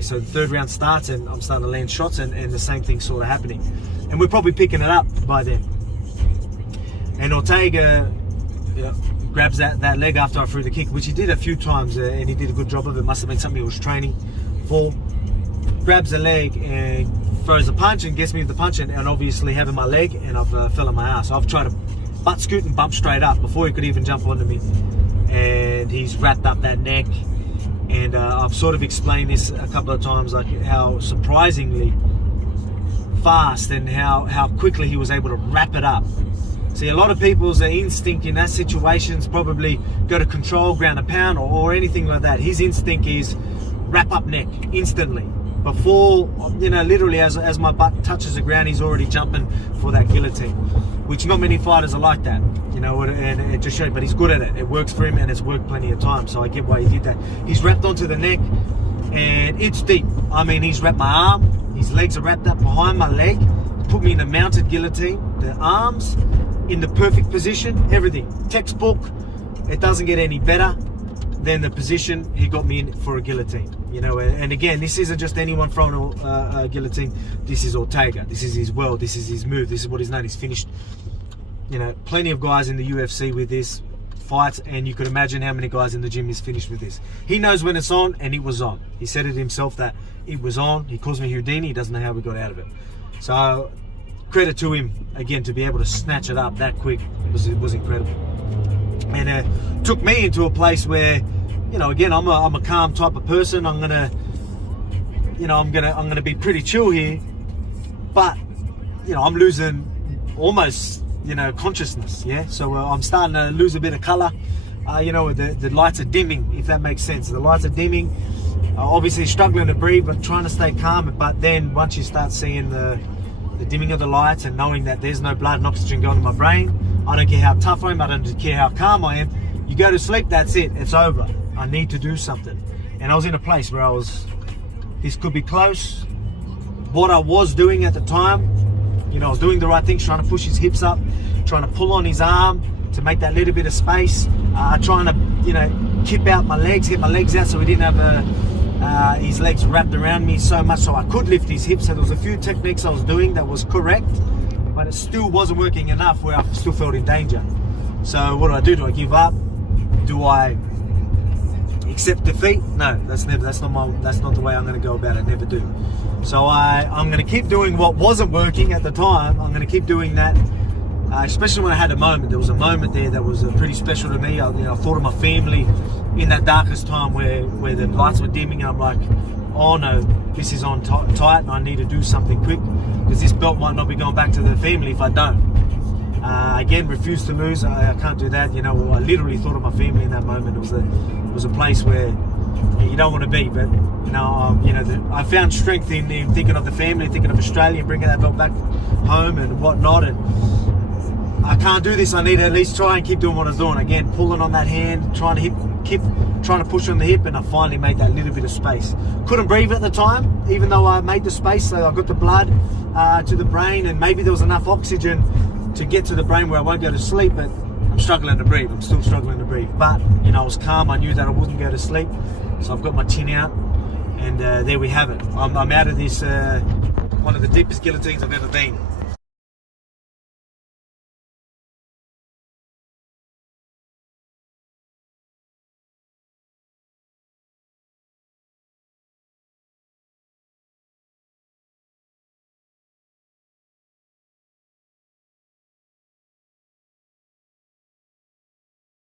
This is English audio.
So the third round starts and I'm starting to land shots and the same thing's sort of happening. And we're probably picking it up by then. And Ortega grabs that leg after I threw the kick, which he did a few times and he did a good job of it. Must have been something he was training for. Grabs the leg and throws a punch and gets me with the punch, and obviously having my leg and I've fell on my ass. So I've tried to butt scoot and bump straight up before he could even jump onto me. And he's wrapped up that neck. And I've sort of explained this a couple of times, like how surprisingly fast and how quickly he was able to wrap it up. See, a lot of people's instinct in that situation is probably go to control, ground and pound, or anything like that. His instinct is wrap up neck instantly. Before, literally as my butt touches the ground, he's already jumping for that guillotine, which not many fighters are like that, and it just shows, but he's good at it. It works for him and it's worked plenty of times, so I get why he did that. He's wrapped onto the neck and it's deep. I mean, he's wrapped my arm, his legs are wrapped up behind my leg, put me in a mounted guillotine, the arms in the perfect position, everything. Textbook, it doesn't get any better than the position he got me in for a guillotine. And again, this isn't just anyone throwing a guillotine. This is Ortega. This is his world. This is his move. This is what he's known. He's finished, plenty of guys in the UFC with this fight, and you could imagine how many guys in the gym he's finished with this. He knows when it's on, and it was on. He said it himself that it was on. He calls me Houdini. He doesn't know how we got out of it. So credit to him again to be able to snatch it up that quick. It was incredible, and it took me into a place where, again, I'm a calm type of person. I'm gonna be pretty chill here, but I'm losing almost consciousness. Yeah, so I'm starting to lose a bit of color. The lights are dimming, if that makes sense. The lights are dimming. Obviously struggling to breathe, but trying to stay calm. But then once you start seeing the dimming of the lights and knowing that there's no blood and oxygen going to my brain, I don't care how tough I am, I don't care how calm I am. You go to sleep, that's it, it's over. I need to do something. And I was in a place where this could be close. What I was doing at the time, I was doing the right things, trying to push his hips up, trying to pull on his arm to make that little bit of space, trying to, kip out my legs, get my legs out so he didn't have his legs wrapped around me so much so I could lift his hips. So there was a few techniques I was doing that was correct, but it still wasn't working enough where I still felt in danger. So what do? Do I give up? Do I accept defeat? No, that's not the way I'm going to go about it. Never do. So I'm going to keep doing what wasn't working at the time. I'm going to keep doing that, especially when I had a moment. There was a moment there that was pretty special to me. I thought of my family in that darkest time where the lights were dimming, and I'm like, oh no, this is on tight and I need to do something quick, because this belt might not be going back to the family if I don't. Again, refuse to lose. I can't do that. I literally thought of my family in that moment. It was a place where you don't want to be, but I found strength in thinking of the family, thinking of Australia, and bringing that belt back home and whatnot. And I can't do this. I need to at least try and keep doing what I was doing. Again, pulling on that hand, trying to push on the hip, and I finally made that little bit of space. Couldn't breathe at the time, even though I made the space. So I got the blood to the brain, and maybe there was enough oxygen to get to the brain where I won't go to sleep, but I'm struggling to breathe. I'm still struggling to breathe. But, I was calm. I knew that I wouldn't go to sleep. So I've got my chin out, and there we have it. I'm out of this, one of the deepest guillotines I've ever been.